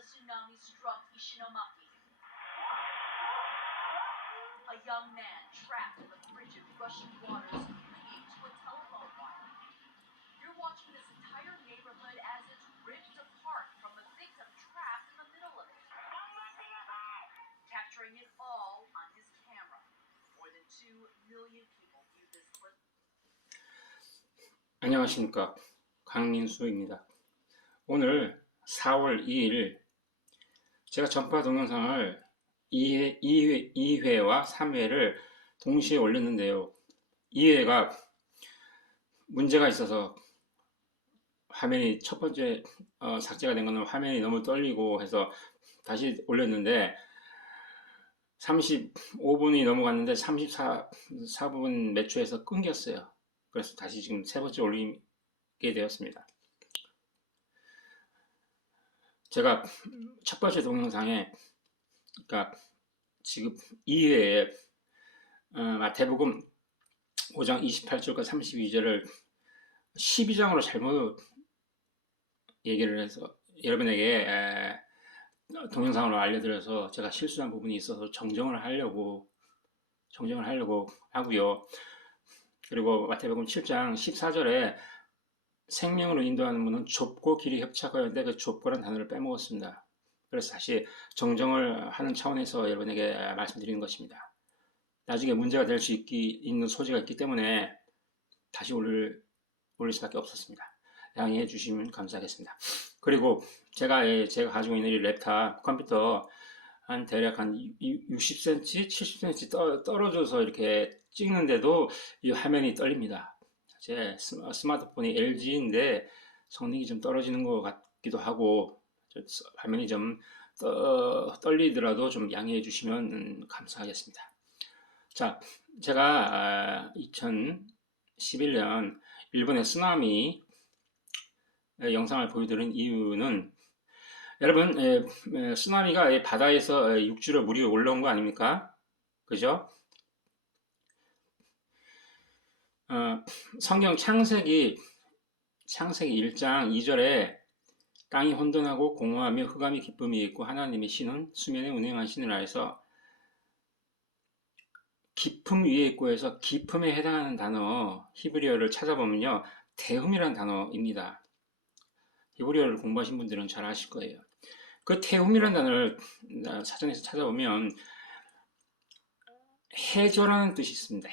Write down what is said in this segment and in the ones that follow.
the tsunami struck Ishinomaki. A young man trapped in the frigid Russian waters clinging to a telephone wire. You're watching this entire neighborhood as it's ripped apart from the victim trapped in the middle of it. Capturing it all on his camera. More than 2 million people viewed this clip. 안녕하십니까, 강민수입니다. 오늘 4월 2일 제가 전파 동영상을 2회와 3회를 동시에 올렸는데요. 2회가 문제가 있어서 화면이 첫 번째 삭제가 된 거는 화면이 너무 떨리고 해서 다시 올렸는데 35분이 넘어갔는데 34분 몇 초에서 끊겼어요. 그래서 다시 지금 세 번째 올리게 되었습니다. 제가 첫 번째 동영상에, 그러니까 지금 2회에 마태복음 5장 28절과 32절을 12장으로 잘못 얘기를 해서 여러분에게 동영상으로 알려드려서 제가 실수한 부분이 있어서 정정을 하려고 하고요. 그리고 마태복음 7장 14절에 생명으로 인도하는 문은 좁고 길이 협착하였는데 그 좁고란 단어를 빼먹었습니다. 그래서 다시 정정을 하는 차원에서 여러분에게 말씀드리는 것입니다. 나중에 문제가 될 수 있는 소지가 있기 때문에 다시 올릴 수밖에 없었습니다. 양해해 주시면 감사하겠습니다. 그리고 제가 가지고 있는 이 랩탑 컴퓨터 대략 한 60cm, 70cm 떨어져서 이렇게 찍는데도 이 화면이 떨립니다. 제 스마트폰이 LG인데 성능이 좀 떨어지는 것 같기도 하고 화면이 좀 떨리더라도 좀 양해해 주시면 감사하겠습니다. 자, 제가 2011년 일본의 쓰나미 영상을 보여드린 이유는, 여러분, 쓰나미가 바다에서 육지로 물이 올라온 거 아닙니까? 그죠? 성경 창세기 1장 2절에 땅이 혼돈하고 공허하며 흑암이 기쁨이 있고 하나님의 신은 수면에 운행하시느라 해서 기품 위에 있고 해서 기품에 해당하는 단어 히브리어를 찾아보면요, 태움이라는 단어입니다. 히브리어를 공부하신 분들은 잘 아실 거예요. 그 태움이라는 단어를 사전에서 찾아보면 해저라는 뜻이 있습니다.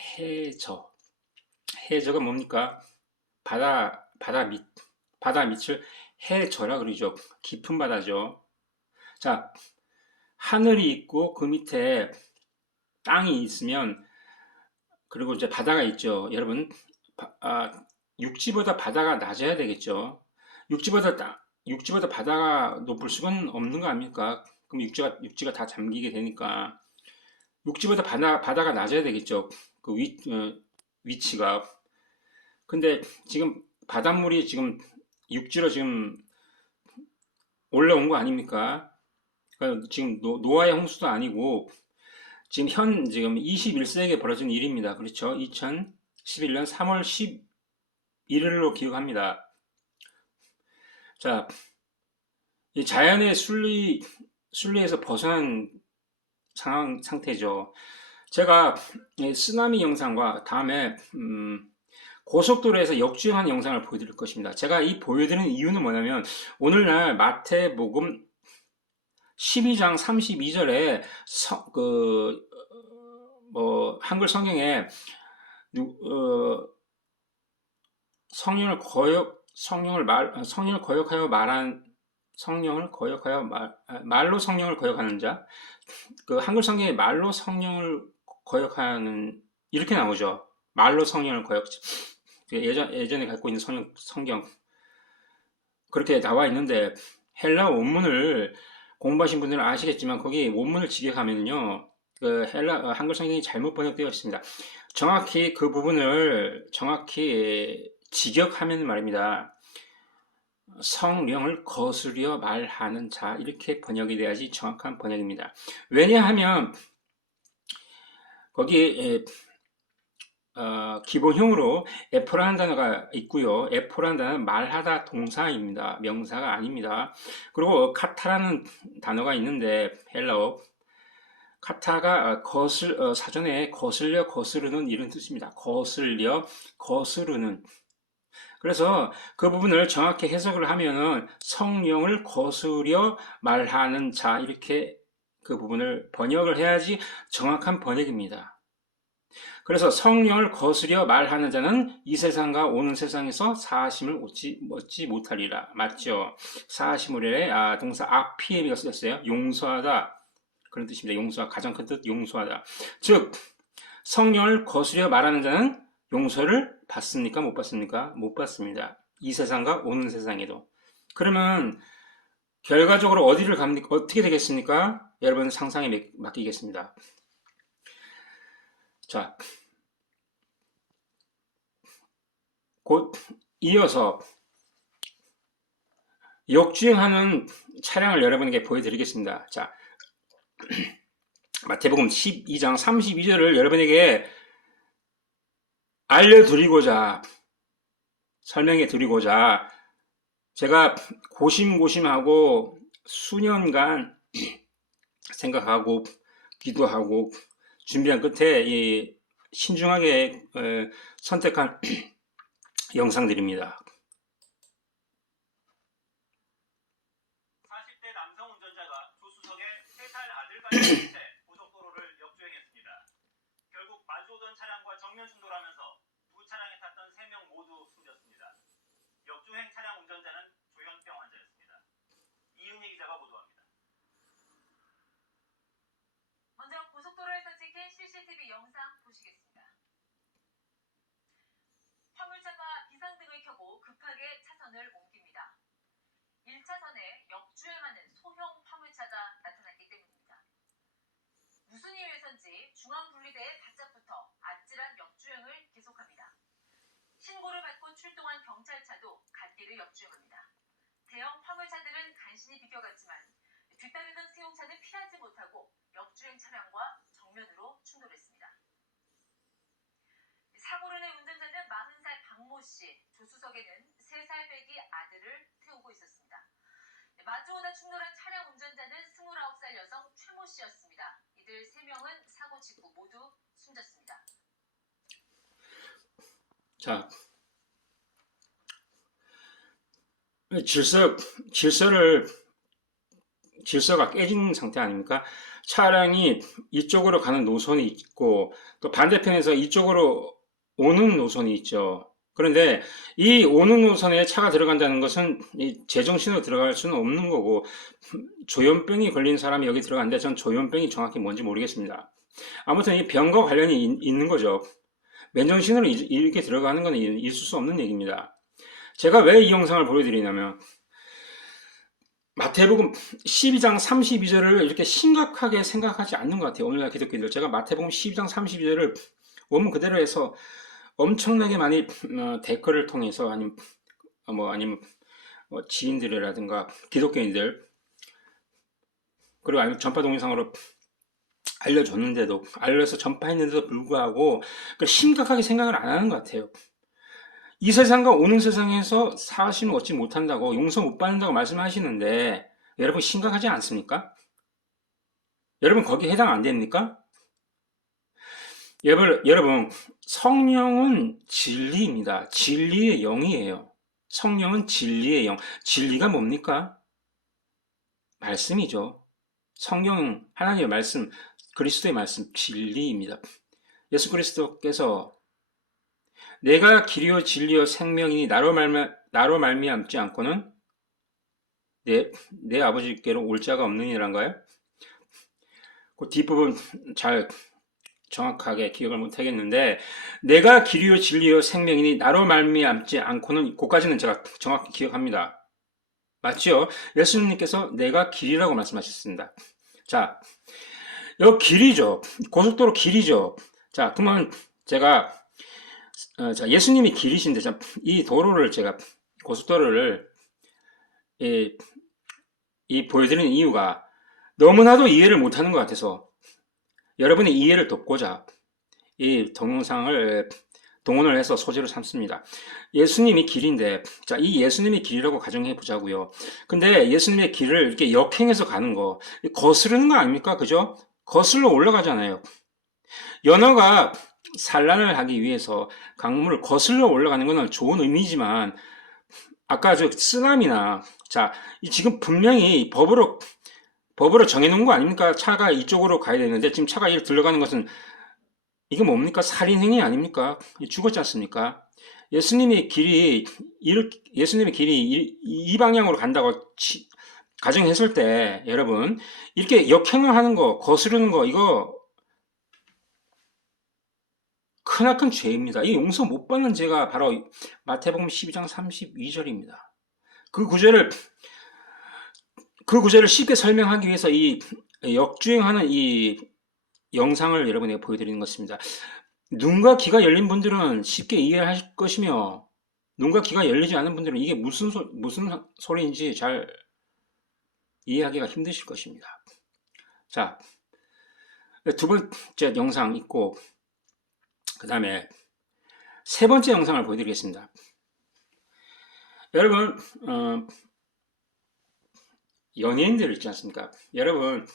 해저가 뭡니까? 바다 밑을 해저라 그러죠. 깊은 바다죠. 자, 하늘이 있고 그 밑에 땅이 있으면, 그리고 이제 바다가 있죠. 여러분, 육지보다 바다가 낮아야 되겠죠. 육지보다 바다가 높을 수는 없는 거 아닙니까? 그럼 육지가 다 잠기게 되니까 육지보다 바다가 낮아야 되겠죠. 그 위치가. 근데 지금 바닷물이 지금 육지로 지금 올라온 거 아닙니까? 그러니까 지금 노아의 홍수도 아니고 지금 21세기에 벌어진 일입니다. 그렇죠? 2011년 3월 11일로 기억합니다. 자, 이 자연의 순리에서 벗어난 상태죠. 제가 쓰나미 영상과 다음에 고속도로에서 역주행하는 영상을 보여드릴 것입니다. 제가 이 보여드리는 이유는 뭐냐면, 오늘날 마태복음 12장 32절에 한글 성경에 말로 성령을 거역하는 자, 그 한글 성경에 말로 성령을 거역하는, 이렇게 나오죠. 말로 성령을 거역. 예전에 갖고 있는 성경 그렇게 나와 있는데, 헬라 원문을 공부하신 분들은 아시겠지만 거기 원문을 직역하면요, 그 한글 성경이 잘못 번역되어 있습니다. 정확히 그 부분을 직역하면 말입니다, 성령을 거스려 말하는 자, 이렇게 번역이 돼야지 정확한 번역입니다. 왜냐하면 거기 기본형으로 에포라는 단어가 있고요. 에포라는 단어는 말하다 동사입니다. 명사가 아닙니다. 그리고 카타라는 단어가 있는데 헬라어 카타가 사전에 거슬려 거스르는 이런 뜻입니다. 거슬려 거스르는. 그래서 그 부분을 정확히 해석을 하면은 성령을 거스려 말하는 자, 이렇게 그 부분을 번역을 해야지 정확한 번역입니다. 그래서 성령을 거스려 말하는 자는 이 세상과 오는 세상에서 사하심을 얻지 못하리라. 맞죠? 사하심을에 동사 아피에미가 쓰였어요. 용서하다. 그런 뜻입니다. 용서하다. 가장 큰 뜻 용서하다. 즉 성령을 거스려 말하는 자는 용서를 받습니까? 못 받습니까? 못 받습니다. 이 세상과 오는 세상에도. 그러면 결과적으로 어디를 갑니까? 어떻게 되겠습니까? 여러분 상상에 맡기겠습니다. 자, 곧 이어서 역주행하는 차량을 여러분에게 보여드리겠습니다. 자, 마태복음 12장 32절을 여러분에게 알려드리고자, 설명해 드리고자 제가 고심고심하고 수년간 생각하고 기도하고 준비한 끝에 신중하게 선택한 영상들입니다. 40대 남성 운전자가 조수석에 3살 아들까지 탄 채 고속도로를 역주행했습니다. 결국 마주오던 차량과 정면 충돌하면서 두 차량에 탔던 3명 모두 숨졌습니다. 역주행 차량 운전자는 조현병 환자였습니다. 이은희 기자가 보도합니다. 먼저 고속도로에서 찍힌 CCTV 영상 보시겠습니다. 화물차가 비상등을 켜고 급하게 차선을 옮깁니다. 1차선에 역주행하는 소형 화물차가 나타났기 때문입니다. 무슨 이유에선지 중앙분리대에 바짝 붙어 아찔한 역주행을 계속합니다. 신고를 받고 출동한 경찰차도 갓길을 역주행합니다. 대형 화물차들은 간신히 비껴갔지만 뒤따르던 승용차는 피하지 못하고 역주행 차량과 정면으로 충돌했습니다. 사고를 낸 운전자는 40살 박모 씨, 조수석에는 3살 배기 아들을 태우고 있었습니다. 마주오다 충돌한 차량 운전자는 29살 여성 최모 씨였습니다. 이들 3명은 사고 직후 모두 숨졌습니다. 자, 질서가 깨진 상태 아닙니까? 차량이 이쪽으로 가는 노선이 있고 또 반대편에서 이쪽으로 오는 노선이 있죠. 그런데 이 오는 노선에 차가 들어간다는 것은 제정신으로 들어갈 수는 없는 거고, 조현병이 걸린 사람이 여기 들어갔는데 전 조현병이 정확히 뭔지 모르겠습니다. 아무튼 이 병과 관련이 있는 거죠. 맨정신으로 이렇게 들어가는 건 있을 수 없는 얘기입니다. 제가 왜 이 영상을 보여드리냐면 마태복음 12장 32절을 이렇게 심각하게 생각하지 않는 것 같아요. 오늘날 기독교인들. 제가 마태복음 12장 32절을 원문 그대로 해서 엄청나게 많이 댓글을 통해서 아니면 지인들이라든가 기독교인들 그리고 아니면 전파 동영상으로 알려서 전파했는데도 불구하고 심각하게 생각을 안 하는 것 같아요. 이 세상과 오는 세상에서 사하심을 얻지 못한다고, 용서 못 받는다고 말씀하시는데 여러분 심각하지 않습니까? 여러분 거기에 해당 안 됩니까? 여러분 성령은 진리입니다. 진리의 영이에요. 성령은 진리의 영. 진리가 뭡니까? 말씀이죠. 성경, 하나님의 말씀, 그리스도의 말씀, 진리입니다. 예수 그리스도께서 내가 길이요 진리요 생명이니 나로 말미암지 않고는 내 아버지께로 올 자가 없느니란가요? 그 뒷부분 잘 정확하게 기억을 못하겠는데, 내가 길이요 진리요 생명이니 나로 말미암지 않고는, 그까지는 제가 정확히 기억합니다. 맞죠? 예수님께서 내가 길이라고 말씀하셨습니다. 자, 여기 길이죠. 고속도로 길이죠. 자, 그러면 제가 예수님이 길이신데 이 도로를 제가 고속도로를 보여드리는 이유가 너무나도 이해를 못하는 것 같아서 여러분의 이해를 돕고자 이 동영상을 동원을 해서 소재로 삼습니다. 예수님이 길인데, 자, 이 예수님의 길이라고 가정해 보자고요. 근데 예수님의 길을 이렇게 역행해서 가는 거, 거스르는 거 아닙니까? 그죠? 거슬러 올라가잖아요. 연어가 산란을 하기 위해서 강물을 거슬러 올라가는 것은 좋은 의미지만, 아까 저 쓰나미나, 자, 지금 분명히 법으로 정해놓은 거 아닙니까? 차가 이쪽으로 가야 되는데, 지금 차가 이렇게 들어가는 것은, 이게 뭡니까? 살인행위 아닙니까? 죽었지 않습니까? 예수님의 길이, 예수님의 길이 이 방향으로 간다고 가정했을 때, 여러분, 이렇게 역행을 하는 거, 거스르는 거, 이거, 크나큰 죄입니다. 이 용서 못 받는 죄가 바로 마태복음 12장 32절입니다. 그 구절을 쉽게 설명하기 위해서 이 역주행하는 이 영상을 여러분에게 보여드리는 것입니다. 눈과 귀가 열린 분들은 쉽게 이해할 것이며, 눈과 귀가 열리지 않은 분들은 이게 무슨 소리인지 잘 이해하기가 힘드실 것입니다. 자, 두 번째 영상 있고, 그 다음에 세 번째 영상을 보여드리겠습니다. 여러분, 연예인들 있지 않습니까? 여러분,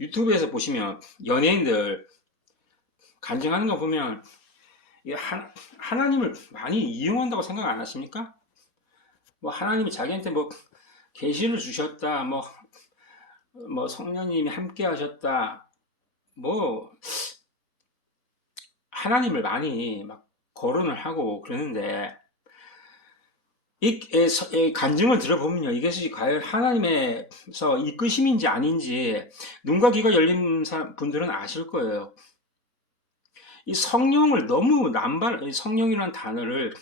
유튜브에서 보시면 연예인들 간증하는 거 보면 하나님을 많이 이용한다고 생각 안 하십니까? 뭐 하나님이 자기한테 뭐 계시를 주셨다, 뭐 성령님이 함께 하셨다, 뭐 하나님을 많이 막 거론을 하고 그러는데, 이 간증을 들어보면요, 이것이 과연 하나님에서 이끄심인지 아닌지 눈과 귀가 열린 분들은 아실 거예요. 이 성령을 너무 성령이라는 단어를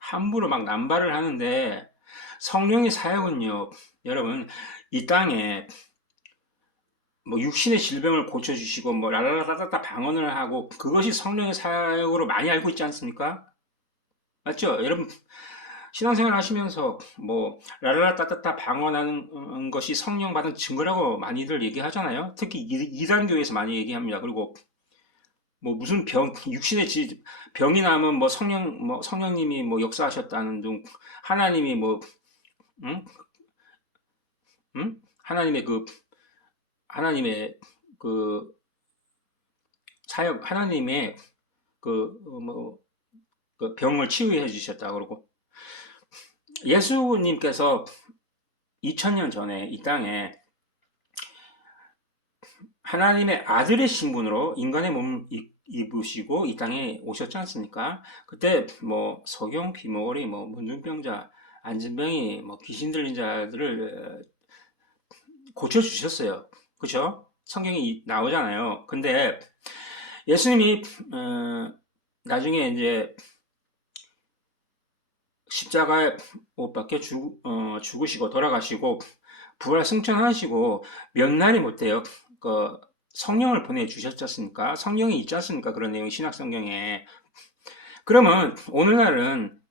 함부로 막 남발을 하는데, 성령의 사역은요, 여러분, 이 땅에 뭐 육신의 질병을 고쳐주시고 뭐 랄랄라따따 방언을 하고, 그것이 성령의 사역으로 많이 알고 있지 않습니까? 맞죠? 여러분, 신앙생활 하시면서 뭐 랄랄라따따따 방언하는 것이 성령 받은 증거라고 많이들 얘기하잖아요. 특히 이단교에서 많이 얘기합니다. 그리고 뭐 무슨 육신의 병이 나면 뭐 성령님이 뭐 역사하셨다는 등, 하나님이 뭐 응? 응? 하나님의 그 사역, 하나님의 그 병을 치유해 주셨다 그러고, 예수님께서 2000년 전에 이 땅에 하나님의 아들의 신분으로 인간의 몸을 입으시고 이 땅에 오셨지 않습니까? 그때 뭐 소경, 비모거리, 뭐 문둥병자, 안진병이, 뭐 귀신 들린 자들을 고쳐주셨어요. 그죠? 성경이 나오잖아요. 근데 예수님이 나중에 이제 십자가에 못 박혀 죽으시고 돌아가시고 부활 승천하시고 몇 날이 못 돼요. 그 성령을 보내주셨지 않습니까? 성령이 있지 않습니까? 그런 내용이 신약 성경에. 그러면 오늘날은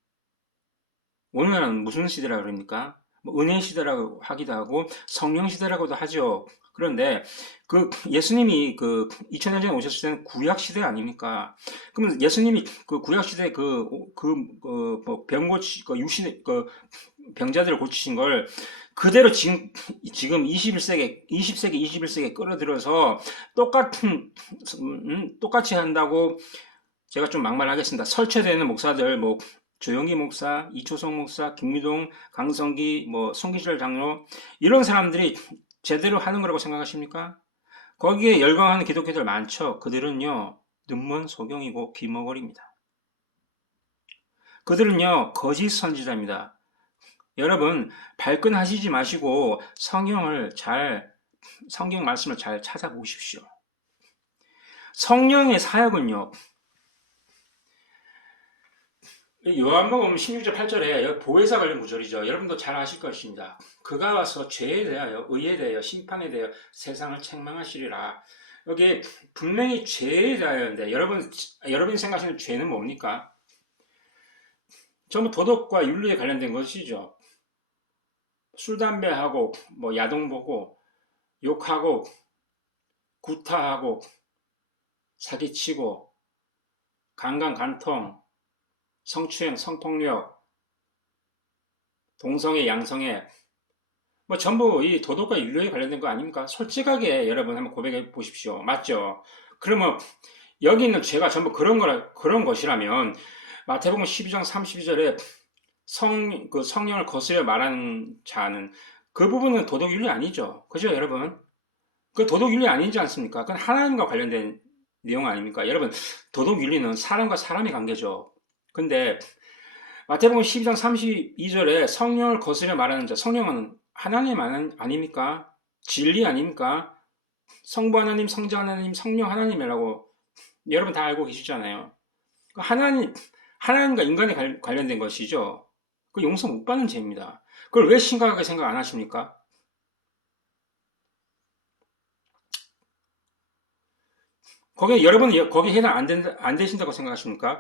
무슨 시대라 그럽니까? 뭐 은혜 시대라고 하기도 하고 성령 시대라고도 하죠. 그런데 그 예수님이 그 2000년 전에 오셨을 때는 구약 시대 아닙니까? 그러면 예수님이 그 구약 시대 뭐 병 고치 그 육신의 그 병자들을 고치신 걸 그대로 지금 20세기 21세기에 끌어들여서 똑같이 한다고 제가 좀 막말하겠습니다. 설치되는 목사들, 뭐 조영기 목사, 이초성 목사, 김미동, 강성기, 뭐 송기실 장로, 이런 사람들이 제대로 하는 거라고 생각하십니까? 거기에 열광하는 기독교들 많죠. 그들은요, 눈먼 소경이고 귀머거리입니다. 그들은요, 거짓 선지자입니다. 여러분, 발끈하시지 마시고 성경 말씀을 잘 찾아보십시오. 성령의 사역은요, 요한복음 16절 8절에 보혜사 관련 구절이죠. 여러분도 잘 아실 것입니다. 그가 와서 죄에 대하여, 의에 대하여, 심판에 대하여 세상을 책망하시리라. 여기 분명히 죄에 대하여인데, 여러분이 생각하시는 죄는 뭡니까? 전부 도덕과 윤리에 관련된 것이죠. 술, 담배하고, 뭐 야동보고, 욕하고, 구타하고, 사기치고, 간통, 성추행, 성폭력, 동성애, 양성애, 뭐 전부 이 도덕과 윤리에 관련된 거 아닙니까? 솔직하게 여러분 한번 고백해 보십시오. 맞죠? 그러면 여기 있는 죄가 전부 그런 것이라면 마태복음 12장 32절에 성령을 거스려 말하는 자는 그 부분은 도덕윤리 아니죠. 그죠, 여러분? 그 도덕윤리 아니지 않습니까? 그건 하나님과 관련된 내용 아닙니까? 여러분, 도덕윤리는 사람과 사람의 관계죠. 근데 마태복음 12장 32절에 성령을 거스려 말하는 자, 성령은 하나님 아닙니까? 진리 아닙니까? 성부 하나님, 성자 하나님, 성령 하나님이라고 여러분 다 알고 계시잖아요. 하나님과 인간에 관련된 것이죠. 그 용서 못 받는 죄입니다. 그걸 왜 심각하게 생각 안 하십니까? 여러분은 거기에 해당 안 되신다고 생각하십니까?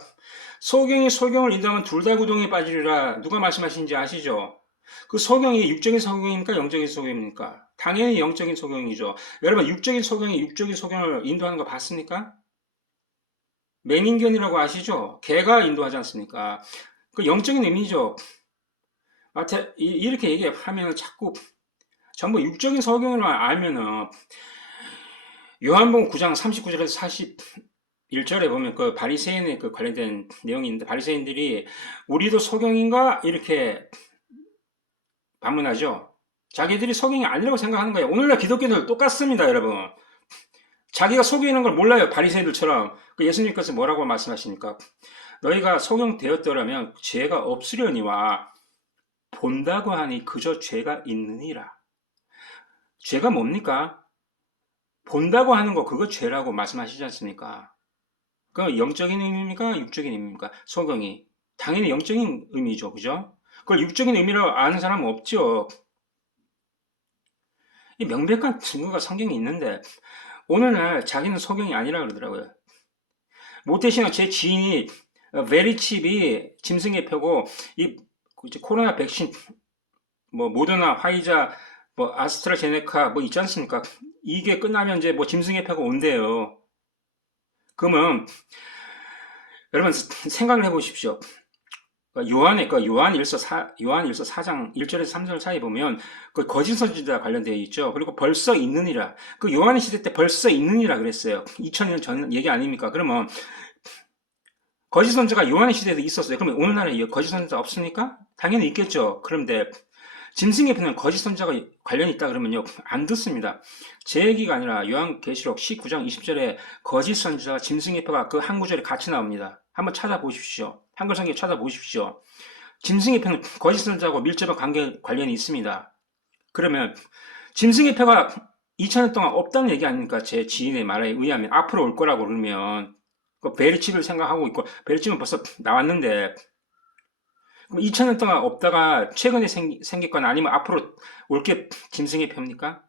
소경이 소경을 인도하면 둘 다 구덩이에 빠지리라 누가 말씀하시는지 아시죠? 그 소경이 육적인 소경입니까? 영적인 소경입니까? 당연히 영적인 소경이죠. 여러분 육적인 소경이 육적인 소경을 인도하는 거 봤습니까? 맹인견이라고 아시죠? 개가 인도하지 않습니까? 그 영적인 의미죠. 이렇게 얘기하면 자꾸 전부 육적인 소경을 알면은 요한복음 9장 39절에서 41절에 보면 그 바리새인의 그 관련된 내용이 있는데 바리새인들이 우리도 소경인가 이렇게 반문하죠. 자기들이 소경이 아니라고 생각하는 거예요. 오늘날 기독교들 똑같습니다, 여러분. 자기가 속이는 걸 몰라요. 바리새인들처럼. 그 예수님께서 뭐라고 말씀하십니까? 너희가 소경되었더라면 죄가 없으려니와 본다고 하니 그저 죄가 있느니라. 죄가 뭡니까? 본다고 하는 거 그거 죄라고 말씀하시지 않습니까? 그 영적인 의미입니까? 육적인 의미입니까? 소경이. 당연히 영적인 의미죠. 그죠? 그걸 육적인 의미라고 아는 사람은 없죠. 이 명백한 증거가 성경에 있는데 오늘날 자기는 소경이 아니라 그러더라고요. 모태신앙 제 지인이 베리칩이 짐승의 표고 이 코로나 백신 뭐 모더나, 화이자, 뭐 아스트라제네카 뭐 있지 않습니까? 이게 끝나면 이제 뭐 짐승의 표가 온대요. 그러면 여러분 생각을 해보십시오. 요한일서 4장 1절에서 3절 사이 보면 그 거짓 선지자 관련되어 있죠. 그리고 벌써 있느니라. 그 요한의 시대 때 벌써 있느니라 그랬어요. 2000년 전 얘기 아닙니까? 그러면 거짓 선지자가 요한의 시대에도 있었어요. 그러면 오늘날에 거짓 선지자 없습니까? 당연히 있겠죠. 그런데 짐승의 표는 거짓 선지자가 관련이 있다 그러면요 안 듣습니다. 제 얘기가 아니라 요한계시록 19장 20절에 거짓 선지자와 짐승의 표가 그 한 구절에 같이 나옵니다. 한번 찾아보십시오. 한글 성경 찾아보십시오. 짐승의 표는 거짓 선지자하고 밀접한 관련이 있습니다. 그러면 짐승의 표가 2000년 동안 없다는 얘기 아닙니까? 제 지인의 말에 의하면 앞으로 올 거라고 그러면 그 베리칩을 생각하고 있고 베리칩은 벌써 나왔는데 그럼 2000년 동안 없다가 최근에 생겼거나 아니면 앞으로 올 게 짐승의 표입니까?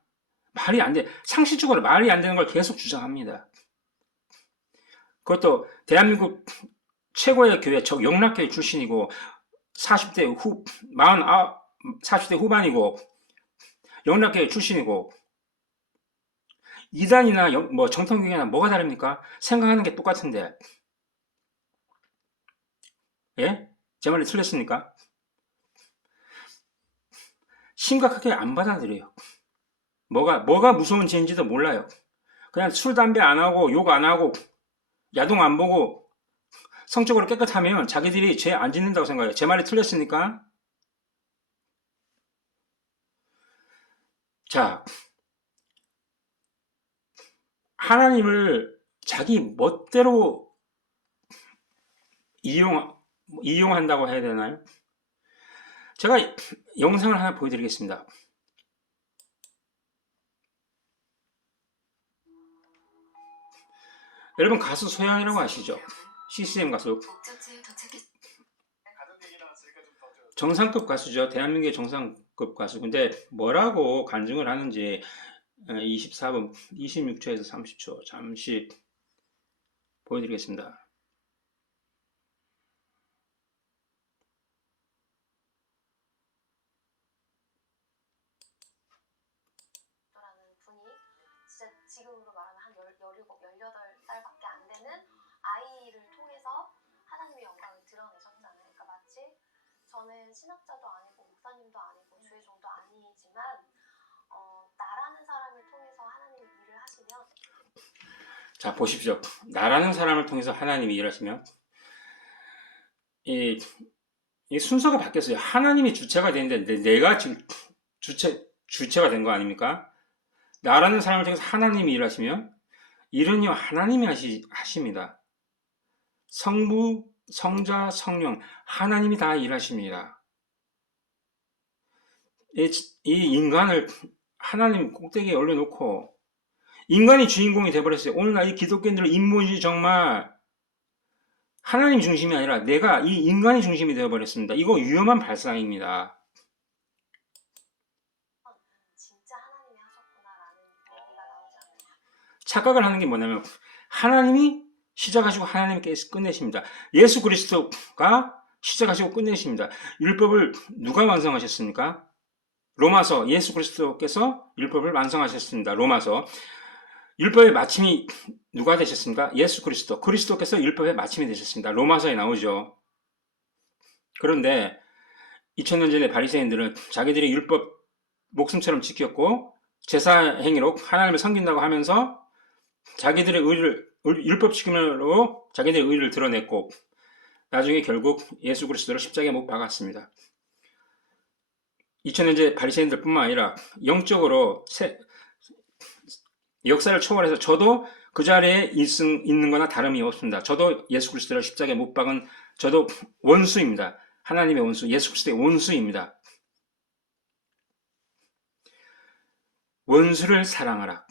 말이 안 돼. 상식적으로 말이 안 되는 걸 계속 주장합니다. 그것도 대한민국 최고의 교회, 영락교회 출신이고 40대 40대 후반이고 영락교회 출신이고 이단이나 뭐 정통교회나 뭐가 다릅니까? 생각하는 게 똑같은데. 예? 제 말이 틀렸습니까? 심각하게 안 받아들여요. 뭐가 무서운 죄인지도 몰라요. 그냥 술, 담배 안 하고, 욕 안 하고, 야동 안 보고, 성적으로 깨끗하면 자기들이 죄 안 짓는다고 생각해요. 제 말이 틀렸으니까. 자, 하나님을 자기 멋대로 이용한다고 해야 되나요? 제가 영상을 하나 보여드리겠습니다. 여러분 가수 소양이라고 아시죠? CCM 가수. 정상급 가수죠. 대한민국의 정상급 가수. 근데 뭐라고 간증을 하는지 24분 26초에서 30초 잠시 보여드리겠습니다. 진짜 지금으로 말하면 한 17, 18달밖에 안 되는 아이를 통해서 하나님의 영광을 드러내셨잖아요. 신학자도 아니고 목사님도 아니고 주의종도 아니지만 나라는 사람을 통해서 하나님이 일을 하시면 자, 보십시오. 나라는 사람을 통해서 하나님이 일하시면 이 순서가 바뀌었어요. 하나님이 주체가 되는데 내가 지금 주체가 된 거 아닙니까? 나라는 사람을 통해서 하나님이 일하시면 일은요 하나님이 하십니다. 성부, 성자, 성령 하나님이 다 일하십니다. 이 인간을 하나님 꼭대기에 올려놓고 인간이 주인공이 돼버렸어요. 오늘날 이 기독교인들의 인본주의 정말 하나님 중심이 아니라 내가 이 인간이 중심이 되어버렸습니다. 이거 위험한 발상입니다. 진짜 하나님이 하셨구나라는 얘기가 나오지 않나요? 착각을 하는 게 뭐냐면 하나님이 시작하시고 하나님이 끝내십니다. 예수 그리스도가 시작하시고 끝내십니다. 율법을 누가 완성하셨습니까? 로마서 예수 그리스도께서 율법을 완성하셨습니다. 로마서 율법의 마침이 누가 되셨습니까? 예수 그리스도께서 율법의 마침이 되셨습니다. 로마서에 나오죠. 그런데 2000년 전에 바리새인들은 자기들이 율법 목숨처럼 지켰고 제사 행위로 하나님을 섬긴다고 하면서 자기들의 율법 지킴으로 자기들의 의를 드러냈고 나중에 결국 예수 그리스도를 십자가에 못 박았습니다. 2000년 전 바리새인들뿐만 아니라 영적으로 역사를 초월해서 저도 그 자리에 있는 거나 다름이 없습니다. 저도 예수 그리스도를 십자가에 못 박은 저도 원수입니다. 하나님의 원수, 예수 그리스도의 원수입니다. 원수를 사랑하라.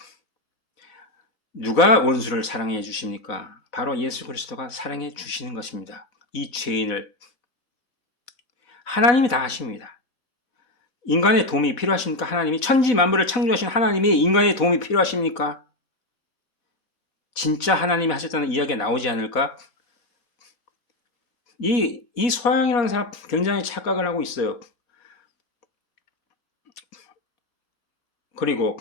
누가 원수를 사랑해 주십니까? 바로 예수 그리스도가 사랑해 주시는 것입니다. 이 죄인을 하나님이 다 하십니다. 인간의 도움이 필요하십니까? 하나님이 천지 만물을 창조하신 하나님이 인간의 도움이 필요하십니까? 진짜 하나님이 하셨다는 이야기가 나오지 않을까? 이 소양이라는 사람 굉장히 착각을 하고 있어요. 그리고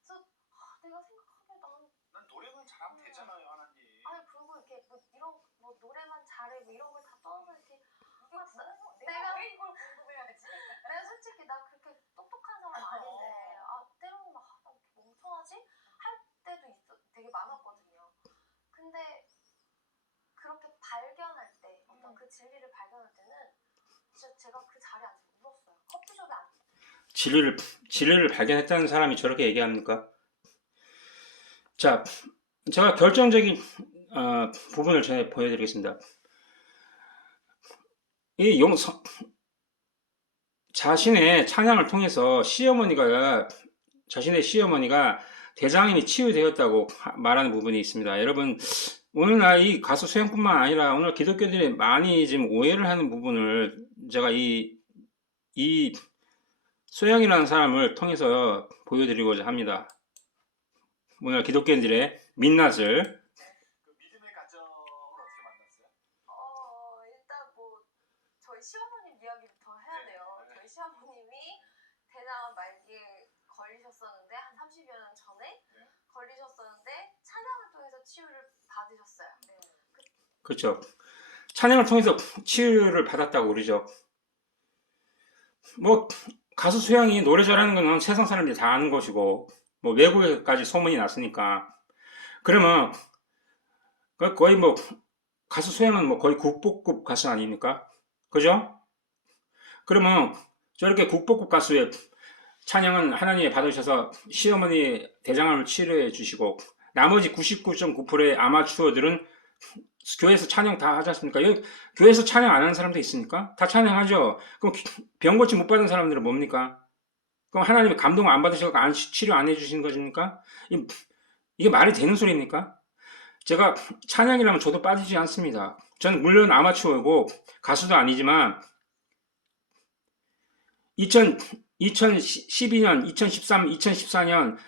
그래서 내가 생각하기에 난 노력은 잘하면 되잖아요, 하나님. 아니 그리고 이렇게 뭐 이런 뭐 노래만 잘해 뭐 이런 걸 다 떠나서 이렇게 내가 왜 이걸 궁금해하지? 내가 솔직히 나 그렇게 똑똑한 사람 아닌데 때로는 막 나 이렇게 멍청하지 할 때도 되게 많았거든요. 근데 그렇게 발견할 때 어떤 그 진리를 발견할 때는 진짜 제가 그 자리에 앉아서 울었어요. 커피숍에 진리를 발견했다는 사람이 저렇게 얘기합니까? 자, 제가 결정적인 부분을 제가 보여드리겠습니다. 이 자신의 찬양을 통해서 자신의 시어머니가 대장암이 치유되었다고 말하는 부분이 있습니다. 여러분, 오늘날 이 가수 소영뿐만 아니라 오늘 기독교들이 많이 지금 오해를 하는 부분을 제가 이 소영이라는 사람을 통해서 보여드리고자 합니다. 오늘 기독교인들의 민낯을 그 믿음의 가정을 어떻게 만났어요? 일단 뭐 저희 시어머님 이야기부터 해야 돼요. 네. 저희 시어머님이 대장암 말기에 걸리셨었는데 한 30여 년 전에 네. 걸리셨었는데 찬양을 통해서 치유를 받으셨어요. 그렇죠. 찬양을 통해서 치유를 받았다고 그러죠. 뭐 가수 소양이 노래 잘하는 건 세상 사람들이 다 아는 것이고 뭐 외국에까지 소문이 났으니까 그러면 거의 뭐 가수 소양은 뭐 거의 국보급 가수 아닙니까? 그죠? 그러면 저렇게 국보급 가수의 찬양은 하나님이 받으셔서 시어머니 대장암을 치료해 주시고 나머지 99.9%의 아마추어들은 교회에서 찬양 다 하지 않습니까? 여기 교회에서 찬양 안 하는 사람도 있습니까? 다 찬양하죠. 그럼 병 고치 못 받은 사람들은 뭡니까? 그럼 하나님이 감동 안 받으셔서 치료 안 해주시는 것입니까? 이게 말이 되는 소리입니까? 제가 찬양이라면 저도 빠지지 않습니다. 저는 물론 아마추어고 가수도 아니지만 2012년, 2013, 2014년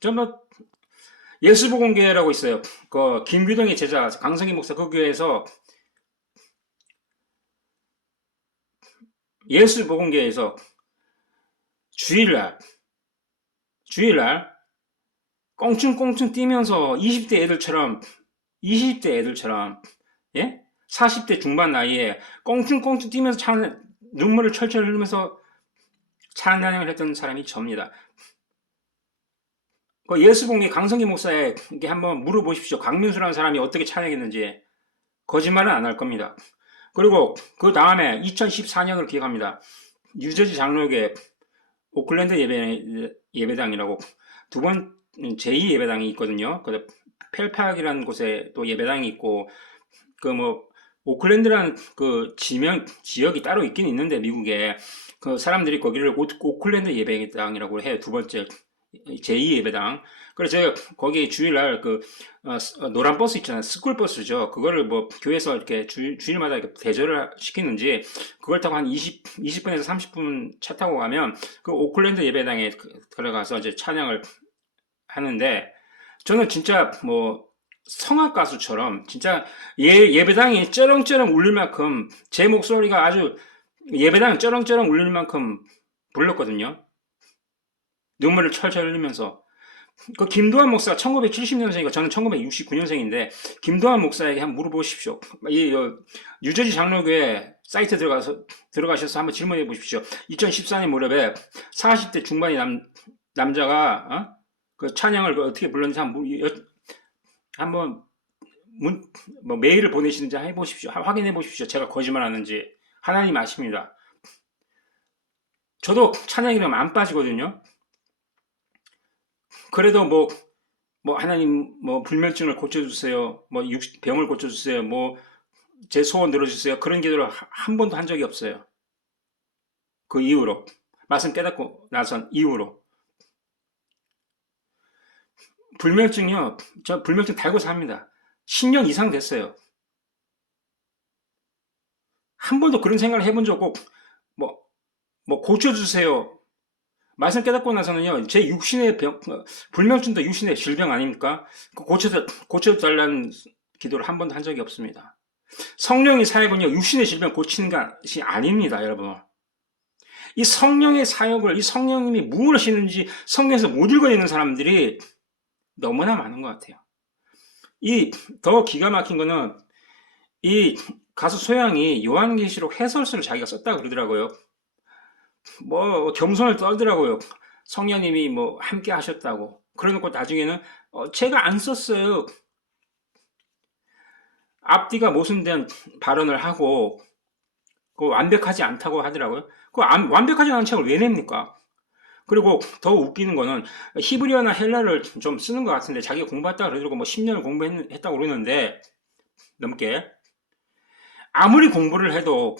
저 예수복음교회라고 있어요. 그 김규동의 제자 강성희 목사 그 교회에서 예수복음교회에서 주일날 껑충껑충 뛰면서 20대 애들처럼, 예? 40대 중반 나이에 껑충껑충 뛰면서 눈물을 철철 흘리면서 찬양을 했던 사람이 접니다. 그 예수봉리 강성기 목사에게 한번 물어보십시오. 강민수라는 사람이 어떻게 찬양했는지. 거짓말은 안 할 겁니다. 그리고 그 다음에 2014년을 기억합니다. 뉴저지 장로교회 오클랜드 예배당이라고 두 번 제2 예배당이 있거든요. 그 펠팍이라는 곳에 또 예배당이 있고, 그 오클랜드라는 그 지역이 따로 있긴 있는데, 미국에 그 사람들이 거기를 오클랜드 예배당이라고 해요. 두 번째 제2 예배당. 그래서 제가 거기 주일날 노란 버스 있잖아요. 스쿨 버스죠. 그거를 교회에서 이렇게 주일마다 이렇게 대절을 시키는지, 그걸 타고 한 20분에서 30분 차 타고 가면 그 오클랜드 예배당에 들어가서 이제 찬양을 하는데, 저는 진짜 성악 가수처럼 진짜 예배당이 쩌렁쩌렁 울릴 만큼 제 목소리가 아주 예배당 쩌렁쩌렁 울릴 만큼 불렀거든요. 눈물을 철철 흘리면서. 그 김도환 목사가 1970년생이고 저는 1969년생인데 김도환 목사에게 한번 물어보십시오. 이 뉴저지 장로교회 사이트 들어가셔서 한번 질문해 보십시오. 2014년 무렵에 40대 중반의 남자가 그 찬양을 어떻게 불렀는지 한번 메일을 보내시는지 해보십시오. 확인해 보십시오. 제가 거짓말하는지. 하나님 아십니다. 저도 찬양이라면 안 빠지거든요. 그래도 하나님 불면증을 고쳐주세요. 병을 고쳐주세요. 제 소원 들어주세요. 그런 기도를 한 번도 한 적이 없어요. 그 이후로. 말씀 깨닫고 나선 이후로. 불면증이요. 저 불면증 달고 삽니다. 10년 이상 됐어요. 한 번도 그런 생각을 해본 적 없고, 고쳐주세요. 말씀 깨닫고 나서는요, 제 육신의 불면증도 육신의 질병 아닙니까? 고쳐달라는 기도를 한 번도 한 적이 없습니다. 성령의 사역은요, 육신의 질병 고치는 것이 아닙니다, 여러분. 이 성령의 사역을, 이 성령님이 무엇이는지 성경에서 못 읽어내는 사람들이 너무나 많은 것 같아요. 더 기가 막힌 거는, 이 가수 소양이 요한계시록 해설서를 자기가 썼다고 그러더라고요. 겸손을 떨더라고요. 성령님이 함께 하셨다고. 그래놓고 나중에는, 제가 안 썼어요. 앞뒤가 모순된 발언을 하고, 완벽하지 않다고 하더라고요. 완벽하지 않은 책을 왜 냅니까? 그리고 더 웃기는 거는 히브리어나 헬라를 좀 쓰는 것 같은데 자기가 공부했다 그러더라고. 10년을 공부했다고 그러는데 넘게. 아무리 공부를 해도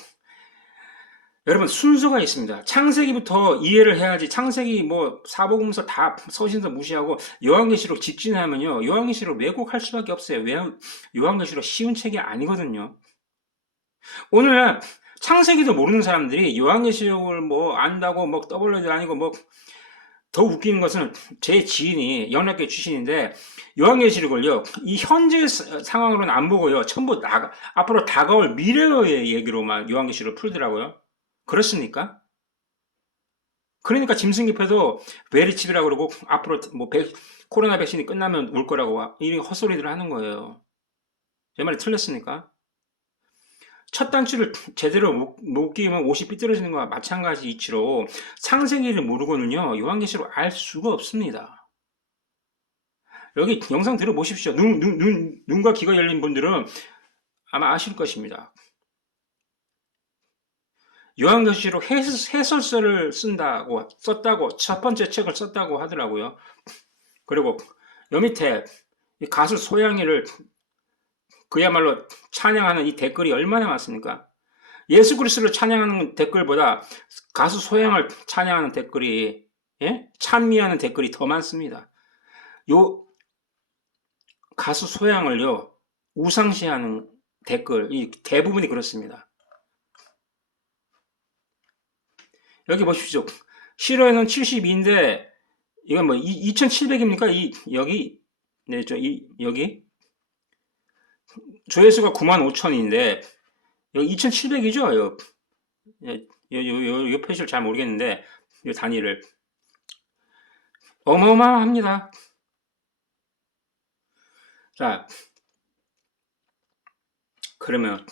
여러분 순서가 있습니다. 창세기부터 이해를 해야지. 창세기 사복음서 다 서신서 무시하고 요한계시록 직진하면요, 요한계시록 왜곡할 수밖에 없어요. 요한계시록 쉬운 책이 아니거든요. 오늘 창세기도 모르는 사람들이 요한계시록을 안다고 떠벌려도 아니고 더 웃기는 것은 제 지인이 영락계 출신인데 요한계시록을요, 이 현재 상황으로는 안 보고요, 전부 앞으로 다가올 미래의 얘기로만 요한계시록을 풀더라고요. 그렇습니까? 그러니까 짐승기패도 베리칩이라고 그러고 앞으로 코로나 백신이 끝나면 올 거라고 이런 헛소리들을 하는 거예요. 제 말이 틀렸습니까? 첫 단추를 제대로 못 끼우면 옷이 삐뚤어지는 거와 마찬가지 이치로 창세기를 모르고는요, 요한계시록 알 수가 없습니다. 여기 영상 들어보십시오. 눈과 귀가 열린 분들은 아마 아실 것입니다. 요한계시록 해설서를 썼다고 첫 번째 책을 썼다고 하더라고요. 그리고 여 밑에 이 가수 소양이를 그야말로 찬양하는 이 댓글이 얼마나 많습니까? 예수 그리스도를 찬양하는 댓글보다 가수 소양을 찬양하는 댓글이, 찬미하는 댓글이 더 많습니다. 가수 소양을요, 우상시하는 댓글, 대부분이 그렇습니다. 여기 보십시오. 실어에는 72인데, 이건 2700입니까? 여기? 네, 여기? 조회수가 95,000인데, 여기 2700이죠? 요 표시를 잘 모르겠는데, 요 단위를. 어마어마합니다. 자, 그러면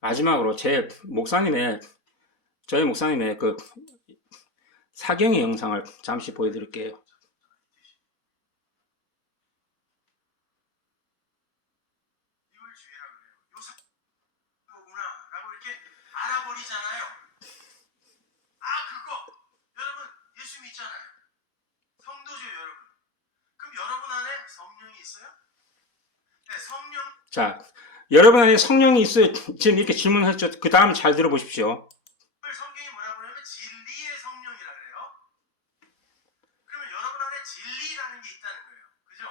마지막으로 저희 목사님의 그 사경의 영상을 잠시 보여드릴게요. 이걸 죄라 그래요. 거구나라고 이렇게 알아버리잖아요. 그거 여러분 예수 믿잖아요. 성도죠 여러분. 그럼 여러분 안에 성령이 있어요? 네, 성령. 자, 여러분 안에 성령이 있어요. 지금 이렇게 질문하셨죠. 그 다음 잘 들어보십시오. 성경이 뭐라고 그러냐면 진리의 성령이라 그래요. 그러면 여러분 안에 진리라는 게 있다는 거예요. 그죠?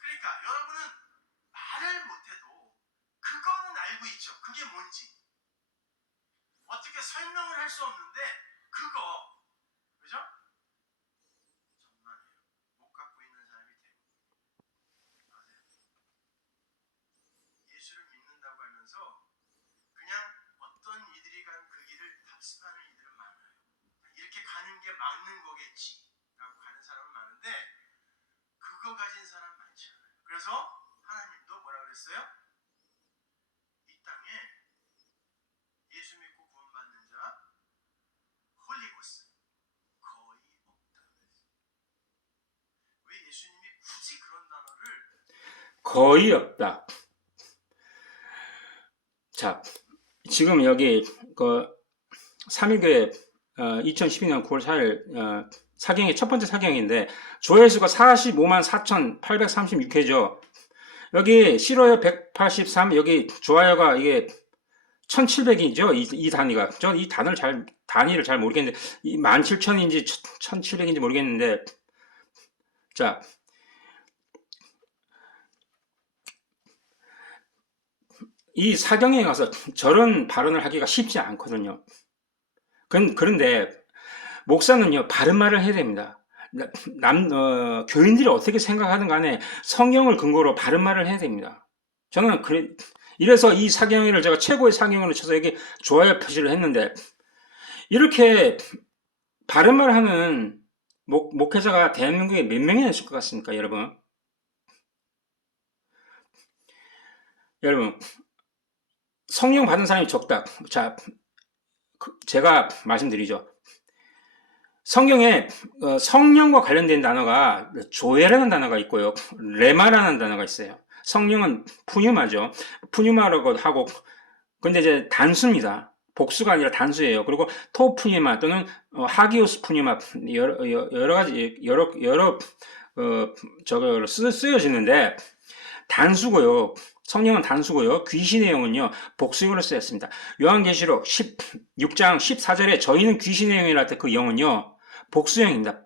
그러니까 여러분은 말을 못해도 그거는 알고 있죠. 그게 뭔지. 어떻게 설명을 할 수 없는데 그거. 그죠? 정말이에요. 못 갖고 있는 사람이 되고. 맞아요. 예수를 믿는다고 하면서 그냥 어떤 이들이 간 그 길을 답습하는 이들은 많아요. 이렇게 가는 게 맞는 거겠지 라고 가는 사람은 많은데 그거 가진 사람 많지 않아요. 그래서 하나님도 뭐라 그랬어요? 이 땅에 예수 믿고 구원받는 자 홀리고스 거의 없다 그랬어요. 왜 예수님이 굳이 그런 단어를 거의 없다. 자, 지금 여기 그 3일교회 2012년 9월 4일 사경의 첫 번째 사경인데 조회수가 45만 4,836회죠. 여기 싫어요 183, 여기 좋아요가 이게 1700이죠. 이 단위가. 저 이 단위를 잘 모르겠는데, 17,000인지 1700인지 모르겠는데, 자. 이 사경에 가서 저런 발언을 하기가 쉽지 않거든요. 그런데, 목사는요, 바른 말을 해야 됩니다. 교인들이 어떻게 생각하든 간에 성경을 근거로 바른 말을 해야 됩니다. 저는 이래서 이 사경회를 제가 최고의 사경회로 쳐서 여기 좋아요 표시를 했는데, 이렇게 바른 말 하는 목회자가 대한민국에 몇 명이나 있을 것 같습니까, 여러분? 여러분, 성령 받은 사람이 적다. 자, 제가 말씀드리죠. 성경에 성령과 관련된 단어가 조회라는 단어가 있고요. 레마라는 단어가 있어요. 성령은 푸뉴마죠. 푸뉴마라고 하고, 근데 이제 단수입니다. 복수가 아니라 단수예요. 그리고 토푸뉴마 또는 하기오스 푸뉴마 여러 가지 저거 쓰여지는데 단수고요. 성령은 단수고요. 귀신의 영은요, 복수형으로 쓰였습니다. 요한계시록 16장 14절에 저희는 귀신의 영이라 할 때 그 영은요, 복수형입니다.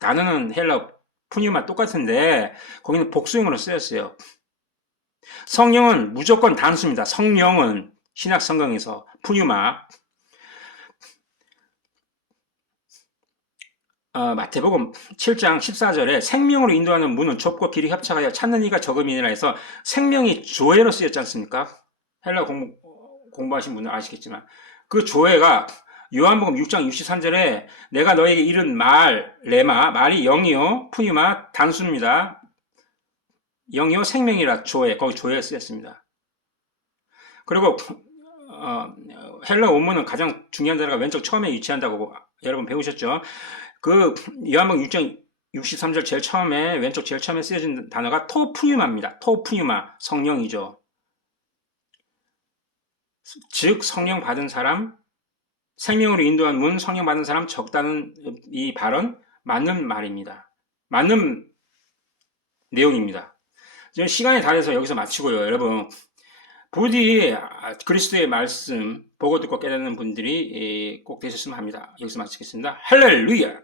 단어는 헬라 푸뉴마 똑같은데, 거기는 복수형으로 쓰였어요. 성령은 무조건 단수입니다. 성령은 신약 성경에서 푸뉴마. 마태복음 7장 14절에 생명으로 인도하는 문은 좁고 길이 협착하여 찾는 이가 적음이니라 해서 생명이 조회로 쓰였지 않습니까? 헬라 공부하신 분은 아시겠지만 그 조회가 요한복음 6장 63절에 내가 너에게 이른 말, 레마, 말이 영이요, 푸뉴마, 단수입니다. 영이요, 생명이라 조회, 거기 조회가 쓰였습니다. 그리고 헬라 원문은 가장 중요한 단어가 왼쪽 처음에 위치한다고 여러분 배우셨죠? 그 요한복음 6장 63절 제일 처음에 왼쪽 제일 처음에 쓰여진 단어가 토푸뉴마입니다. 토푸뉴마 성령이죠. 즉 성령 받은 사람, 생명으로 인도한 문, 성령 받은 사람 적다는 이 발언 맞는 말입니다. 맞는 내용입니다. 지금 시간이 다 돼서 여기서 마치고요. 여러분 부디 그리스도의 말씀 보고 듣고 깨닫는 분들이 꼭 되셨으면 합니다. 여기서 마치겠습니다. 할렐루야.